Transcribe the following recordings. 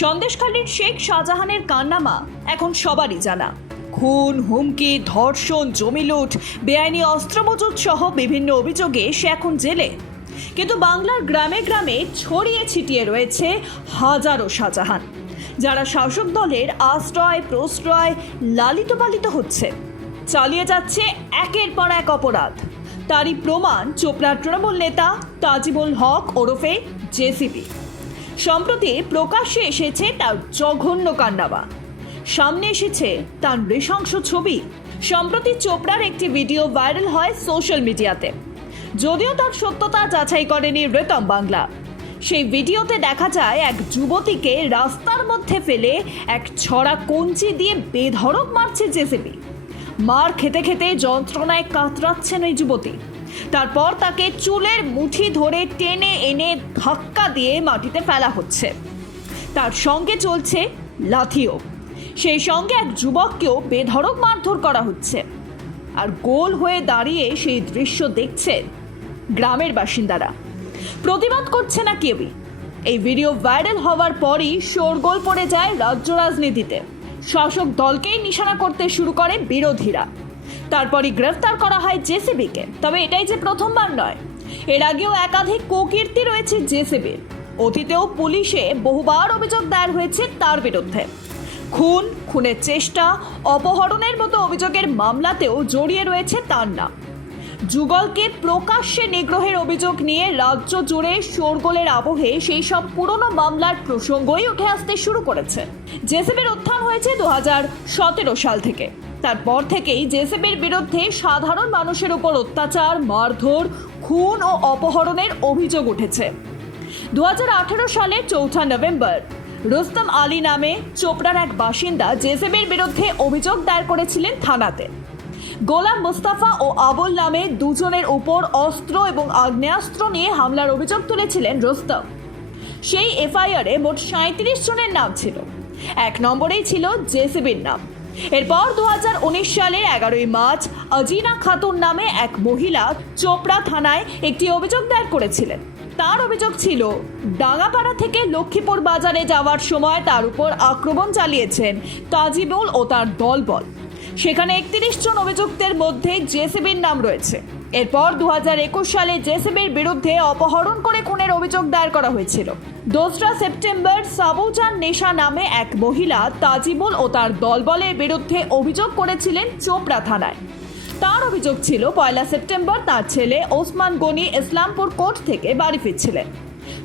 সন্দেশখালীর শেখ শাহজাহানের কান্নামা এখন সবারই জানা। খুন, হুমকি, ধর্ষণ, জমি লুট, বেআইনি অস্ত্র মজুত সহ বিভিন্ন অভিযোগে সে এখন জেলে। কিন্তু বাংলার গ্রামে গ্রামে ছড়িয়ে ছিটিয়ে রয়েছে হাজারো শাহজাহান, যারা শাসক দলের আশ্রয়, প্রশ্রয় লালিত পালিত হচ্ছে। চালিয়ে যাচ্ছে একের পর এক অপরাধ। তারই প্রমাণ চোপড়ার তৃণমূল নেতা তাজিবুল হক ওরফে জেসিপি সম্প্রতি প্রকাশ্যে এসেছে তার জঘন্য কান্নাবা। সামনে এসেছে তার নৃশংস ছবি। সম্প্রতি চোপড়ার একটি ভিডিও ভাইরাল হয় সোশ্যাল মিডিয়াতে। যদিও তার সত্যতা যাচাই করেনি রেতম বাংলা। সেই ভিডিওতে দেখা যায় এক যুবতীকে রাস্তার মধ্যে ফেলে এক ছড়া কঞ্চি দিয়ে বেধড়ক মারছে জেসিপি মার খেতে খেতে যন্ত্রণায় কাতরাচ্ছেন ওই যুবতী। তারপর তাকে চুলের মুঠি ধরে টেনে এনে ধাক্কা দিয়ে মাটিতে ফেলা হচ্ছে। তার সঙ্গে চলছে লাথিও। সেই সঙ্গে এক যুবককেও বেধড়ক মারধর করা হচ্ছে। আর গোল হয়ে দাঁড়িয়ে সেই দৃশ্য দেখছেন গ্রামের বাসিন্দারা। প্রতিবাদ করছে না কেউই। এই ভিডিও ভাইরাল হওয়ার পরই শোরগোল পড়ে যায় রাজ্য রাজনীতিতে। শাসক দলকেই নিশানা করতে শুরু করে বিরোধীরা। তারপরই গ্রেফতার করা হয় জেসিবিকে। তবে এটাই যে প্রথমবার নয়। এর আগেও একাধিক কুকীর্তি রয়েছে জেসিবির অতীতেও পুলিশে বহুবার অভিযোগ দায়ের হয়েছে তার বিরুদ্ধে। খুন, খুনের চেষ্টা, অপহরণের মতো অভিযোগের মামলাতেও জড়িয়ে রয়েছে তার নাম। যুগলকে প্রকাশ্যে নিগ্রহের অভিযোগ নিয়ে রাজ্য জুড়ে শোরগোলের আবহে সেই সব পুরনো মামলার প্রসঙ্গই উঠে আসতে শুরু করেছে। জেসিবির উত্থান হয়েছে দু হাজার সতেরো সাল থেকে। তারপর থেকেই জেসিবির বিরুদ্ধে সাধারণ মানুষের উপর অত্যাচার, মারধর, খুন ও অপহরণের অভিযোগ উঠেছে। দু সালে চৌঠা নভেম্বর, রুস্তম আলী নামে চোপড়ার এক বাসিন্দা জেসেবের বিরুদ্ধে অভিযোগ দায়ের করেছিলেন থানাতে। গোলাম মুস্তাফা ও আবুল নামে দুজনের উপর অস্ত্র এবং আগ্নেয়াস্ত্র নিয়ে হামলার অভিযোগ তুলেছিলেন রুস্তম। সেই এফআইআরে মোট সাঁত্রিশ জনের নাম ছিল। এক নম্বরেই ছিল জেসিবির নাম। এরপর দু সালের এগারোই মার্চ আজিনা খাতুন নামে এক মহিলা চোপড়া থানায় একটি অভিযোগ দায়ের করেছিলেন। তার অভিযোগ ছিল, ডাঙ্গাপাড়া থেকে লক্ষ্মীপুর বাজারে যাওয়ার সময় তার উপর আক্রমণ চালিয়েছেন তাজিবুল ও তার দলবল। সেখানে একত্রিশ জন অভিযুক্তের মধ্যে জেসিবির নাম রয়েছে। এরপর দু একুশ সালে জেসিবির বিরুদ্ধে অপহরণ করে খুনের অভিযোগ দায়ের করা হয়েছিল। দোসরা সেপ্টেম্বর সাবুজান নেশা নামে এক মহিলা তাজিবুল ও তার দলবলের বিরুদ্ধে অভিযোগ করেছিলেন চোপড়া থানায়। তার অভিযোগ ছিল, পয়লা সেপ্টেম্বর তার ছেলে ওসমান গনি ইসলামপুর কোর্ট থেকে বাড়ি ফিরছিলেন।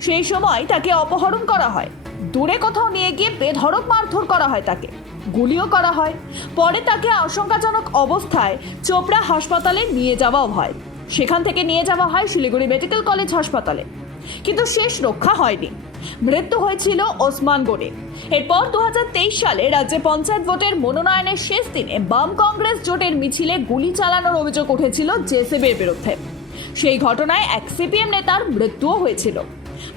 সেই সময় তাকে অপহরণ করা হয়। দূরে কোথাও নিয়ে গিয়ে বেধড়ক মারধর করা হয় তাকে। গুলিও করা হয়। পরে তাকে আশঙ্কাজনক অবস্থায় চোপড়া হাসপাতালে নিয়ে যাওয়াও হয়। সেখান থেকে নিয়ে যাওয়া হয় শিলিগুড়ি মেডিকেল কলেজ হাসপাতালে। কিন্তু শেষ রক্ষা হয়নি। মৃত্যু হয়েছিল ওসমান গনির এরপর দু হাজার তেইশ সালে রাজ্যে পঞ্চায়েত ভোটের মনোনয়নের শেষ দিনে বাম কংগ্রেস জোটের মিছিলে গুলি চালানোর অভিযোগ উঠেছিল জেসিবির বিরুদ্ধে। সেই ঘটনায় এক সিপিএম নেতার মৃত্যুও হয়েছিল।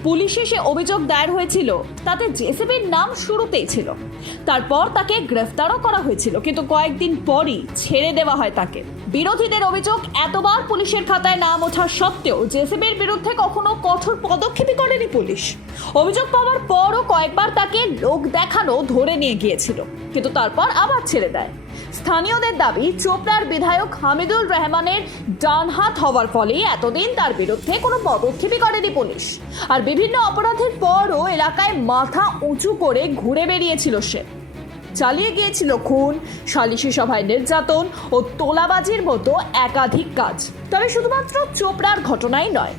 পুলিশ এসে অভিযোগ দায়ের হয়েছিল। তাতে জেসিবির নাম শুরুতেই ছিল। তারপর তাকে গ্রেফতারও করা হয়েছিল, কিন্তু কয়েকদিন পরই ছেড়ে দেওয়া হয় তাকে। বিরোধীদের অভিযোগ, এতবার পুলিশের খাতায় নাম ওঠা সত্ত্বেও জেসিবির বিরুদ্ধে কখনো কঠোর পদক্ষেপই করেনি পুলিশ। অভিযোগ পাওয়ার পরও কয়েকবার তাকে লোক দেখানো ধরে নিয়ে গিয়েছিল, কিন্তু তারপর আবার ছেড়ে দেয়। স্থানীয়দের দাবি, চোপড়ার বিধায়ক হামিদুল রহমানের ডানহাত হওয়ার ফলে এতদিন তার বিরুদ্ধে কোনো পদক্ষেপই করেনি পুলিশ। আর বিভিন্ন অপরাধের পরও এলাকায় মাথা উঁচু করে ঘুরে বেরিয়েছিল সে। চালিয়ে গিয়েছিল খুন, সালিশি সভায় নির্যাতন ও তোলাবাজির মতো একাধিক কাজ। তবে শুধুমাত্র চোপড়ার ঘটনাই নয়।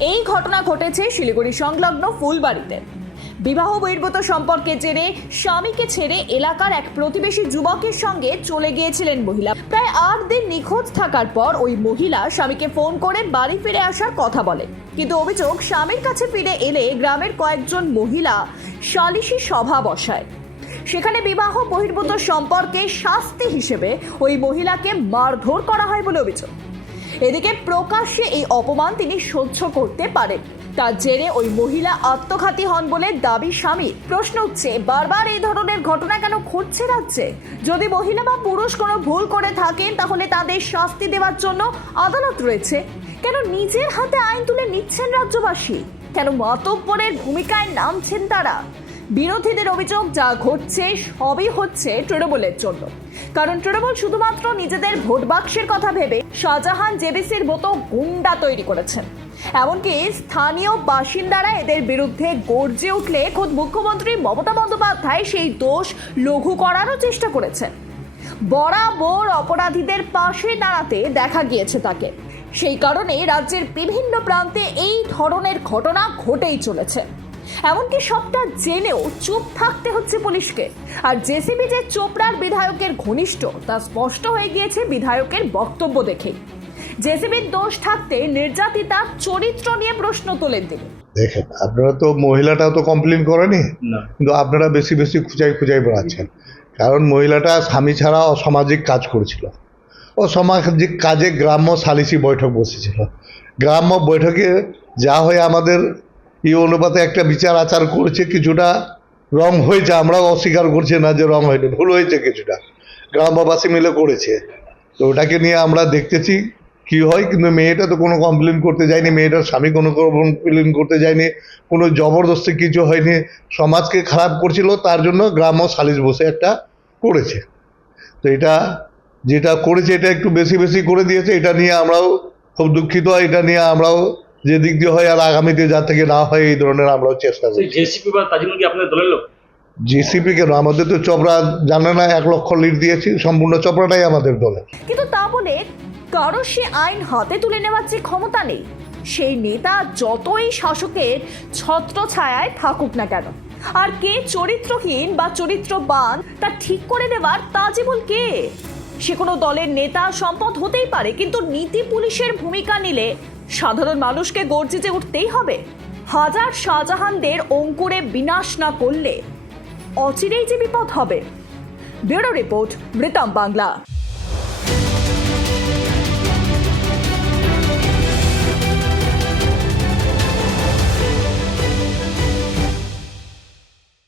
এই ঘটনা ঘটেছে শিলিগুড়ি সংলগ্ন ফুলবাড়িতে। বিবাহ বহির্ভূত সম্পর্কে জেনে স্বামীকে ছেড়ে এলাকার এক প্রতিবেশী যুবকের সঙ্গে চলে গিয়েছিলেন মহিলা। প্রায় আট দিন নিখোঁজ থাকার পর ওই মহিলা স্বামীকে ফোন করে বাড়ি ফিরে আসার কথা বলে। কিন্তু অভিযোগ স্বামীর কাছে ফিরে এলে গ্রামের কয়েকজন মহিলা সালিশি সভা বসায়। সেখানে বিবাহ বহির্ভূত সম্পর্কে শাস্তি হিসেবে ওই মহিলাকে মারধর করা হয় বলে অভিযোগ। এদিকে প্রকাশ্যে এই অপমান তিনি সহ্য করতে পারেন। তার জেরে ওই মহিলা আত্মঘাতী হন বলে দাবি স্বামী প্রশ্ন উঠছে, বারবার এই ধরনের ঘটনা কেন ঘটছে রাজ্যে? যদি মহিলা বা পুরুষ কোনো ভুল করে থাকেন, তাহলে তাদের শাস্তি দেওয়ার জন্য আদালত রয়েছে। কেন নিজের হাতে আইন তুলে নিচ্ছেন রাজ্যবাসী? কেন মাতব্বরের ভূমিকায় নামছেন তারা? বিরোধীদের অভিযোগ, যা ঘটছে, সবই হচ্ছে তৃণমূলের জন্য। কারণ তৃণমূল শুধুমাত্র নিজেদের ভোট বাক্সের কথা ভেবে শাহজাহান জেবিসির মতো গুন্ডা তৈরি করেছেন। এমনকি স্থানীয় বাসিন্দারা এদের বিরুদ্ধে গর্জে উঠলে খোদ মুখ্যমন্ত্রী মমতা বন্দ্যোপাধ্যায় সেই দোষ লঘু করারও চেষ্টা করেছেন। বরাবর অপরাধীদের পাশে দাঁড়াতে দেখা গিয়েছে তাকে। সেই কারণে রাজ্যের বিভিন্ন প্রান্তে এই ধরনের ঘটনা ঘটেই চলেছে। এমনকি সবটা জেনেও চুপ থাকতে হচ্ছে পুলিশকে। আর জেসিবি যে চোপড়ার বিধায়কের ঘনিষ্ঠ, তা স্পষ্ট হয়ে গিয়েছে বিধায়কের বক্তব্য দেখে জেসিবির দোষ থাকতে নির্যাতিতার চরিত্র নিয়ে প্রশ্ন তোলেন তিনি। দেখেন আপনারা তো মহিলাটাও তো কমপ্লেন করেনি? কিন্তু আপনারা বেশি বেশি খুঁজাই খুঁজাই বেড়াচ্ছেন। কারণ মহিলাটা স্বামী ছাড়া অসামাজিক কাজ করেছিল। অসামাজিক কাজে গ্রাম্য সালিসি বৈঠক বসেছিল। গ্রাম্য বৈঠকে যা হয়ে আমাদের এই অনুপাতে একটা বিচার আচার করেছে কিছুটা রং হয়েছে। আমরাও অস্বীকার করছি না যে রং হয়নি ভুল হয়েছে কিছুটা। গ্রামবাসী মিলে করেছে। তো ওটাকে নিয়ে আমরা দেখতেছি কি হয়? কিন্তু মেয়েটা তো কোনো কমপ্লেন করতে যায়নি মেয়েটার স্বামী কোনো কমপ্লেন করতে যায়নি কোনো জবরদস্তি কিছু হয়নি। সমাজকে খারাপ করছিল তার জন্য গ্রাম্য সালিশ বসে একটা করেছে। তো এটা যেটা করেছে এটা একটু বেশি বেশি করে দিয়েছে এটা নিয়ে আমরাও খুব দুঃখিত এটা নিয়ে আমরাও যে দিক দিয়ে হয় আর আগামীতে যা থেকে না হয় এই ধরনের আমরাও চেষ্টা করি জেসিপি বা তাজিমুল কি আপনাদের দলের লোক? জিসিপি কেন আমাদের তো চপড়া জানে না এক লক্ষ লিড দিয়েছি সম্পূর্ণ চপড়াটাই আমাদের দলে কিন্তু তা বলে কারও সে আইন হাতে তুলে নেওয়ার যে ক্ষমতা নেই, সেই নেতা যতই শাসকের ছত্র ছায়ায় থাকুক না কেন। আর কে চরিত্রহীন বা চরিত্রবান, তা ঠিক করে দেওয়ার তাজিবুল কে? সে কোনো দলের নেতা সম্পদ হতেই পারে, কিন্তু নীতি পুলিশের ভূমিকা নিলে সাধারণ মানুষকে গর্জে উঠতেই হবে। হাজার শাহজাহানদের অঙ্কুরে বিনাশ না করলে অচিরেই যে বিপদ হবে। ব্যুরো রিপোর্ট মৃতাম বাংলা।